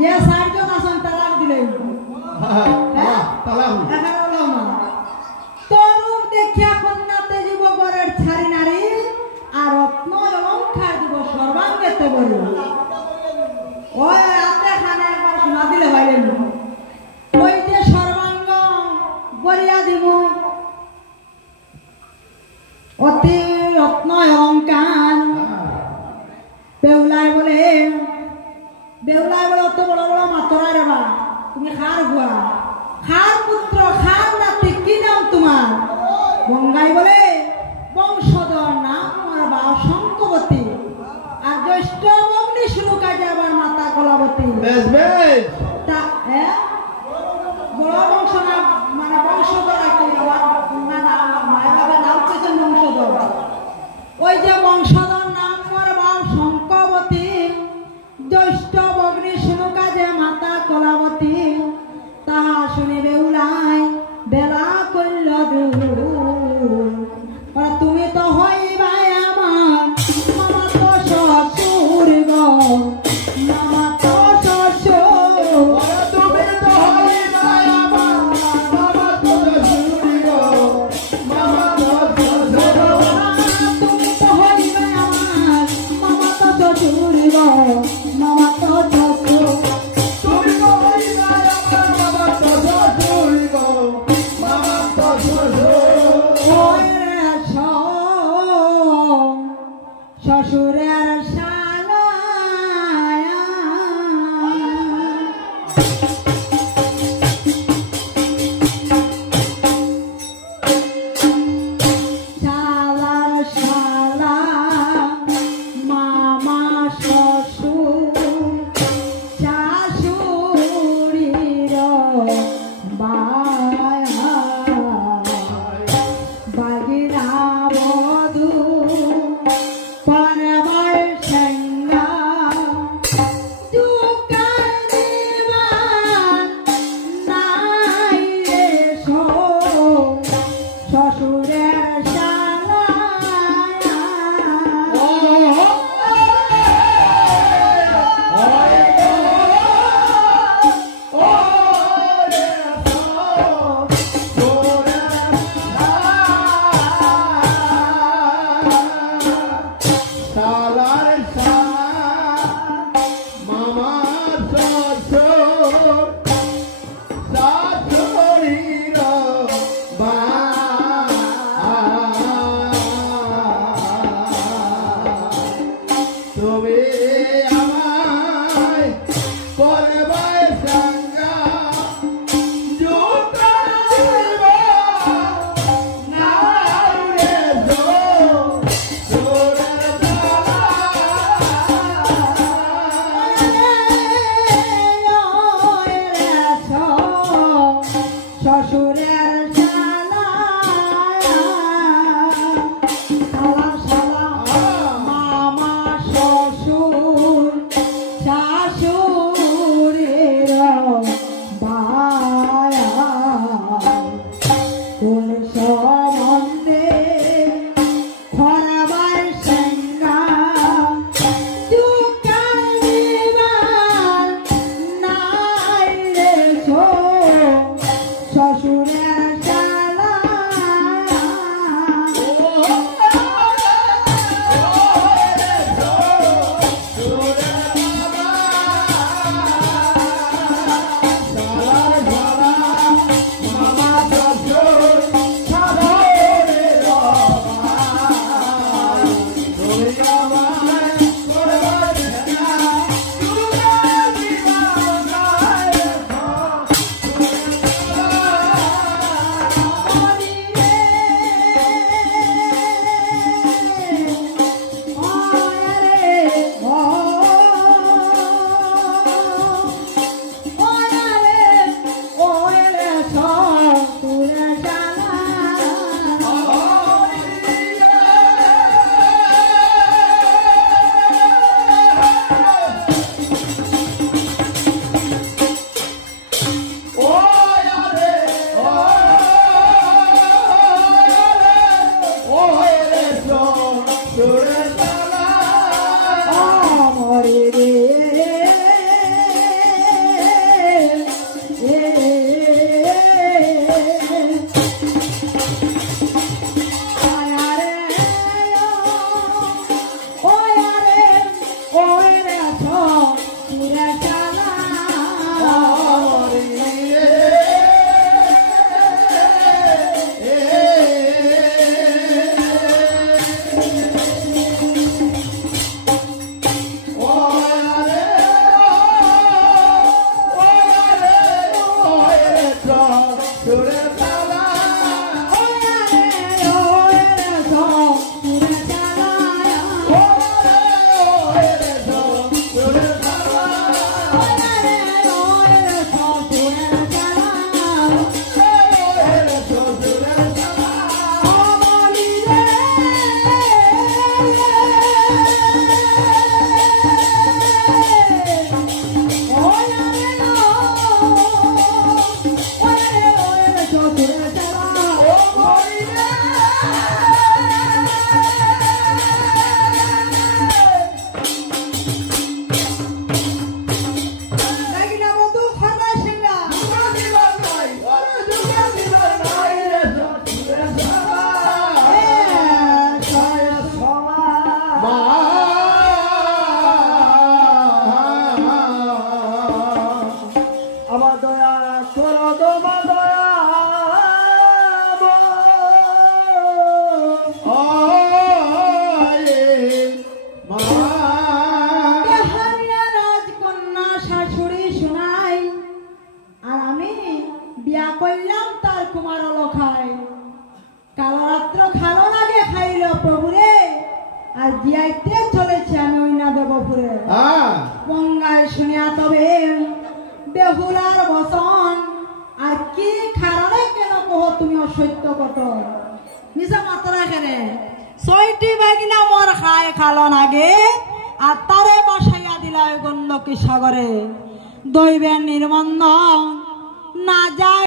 যে চারজন আছেন তালাক দিলেন তরুণ দেখিয়া কন্যাতে জীব গড়ের ছাড়ি নারী আর রত্ন অলঙ্কার দিব সর্বাঙ্গেতে বলি ওই রাতে খানা একবার শোনা দিলে বাইরেন ওই যে সর্বাঙ্গ বলিয়া দিব অতি রত্ন অলঙ্কার বেউলাই বলে অত বড় বড় মাতরা রে বা তুমি খার গুয়া খার পুত্র খার নাতি কি নাম তোমার গঙ্গাই বলে বংশধর নাম আমার বা শঙ্কবতী আর জ্যৈষ্ঠ অগ্নি শুরু কাজে আবার মাতা কলাবতী বেশ বেশ তা বড় বংশ না মানে বংশধর মায়ের বাবা নাম চেয়েছেন বংশধর ওই যে বংশধর নাম আমার বা শঙ্কবতী জ্যৈষ্ঠ অগ্নি শুরু কাজে মাতা কলাবতী তাহা শুনে বেউলাই বেলা করল তুমি তো হইবাই আমার মামা তো শ্বশুর গো মামা তো শ্বশুর তুমি তো হইবাই আমার মামা তো শ্বশুর গো মামা তো শ্বশুর তুমি তো হইবাই আমার মামা তো শ্বশুর গো মামা তো শ্বশুর তুমি তো হইবাই আমার মামা তো শ্বশুর গো মামা তো শ্বশুর শ্বশুরের শালা শালার শালা মামা শ্বশুর শাশুড়ির বায়া বাগিরা বধূ পরবার সঙ্গা দুকার দিবান নাই রে শ্বশুরের শালা শোনাই আর আমি বিয়া করলাম তার কুমার লখায় কালো রাত্র খালো লাগে খাইল প্রভুরে আর জিয়াইতে চলেছে আমি ওই না দেবপুরে গঙ্গায় শুনিয়া তবে বেহুলার বসন আর কি খারানে কেন কহ তুমি অসত্য কত নিশা মাত্রা এখানে ছয়টি বাগিনা মর খায় খালো নাগে আর তারে বসাইয়া দিলা গন্ডকী সাগরে দৈবের নির্বন্ধ না যায়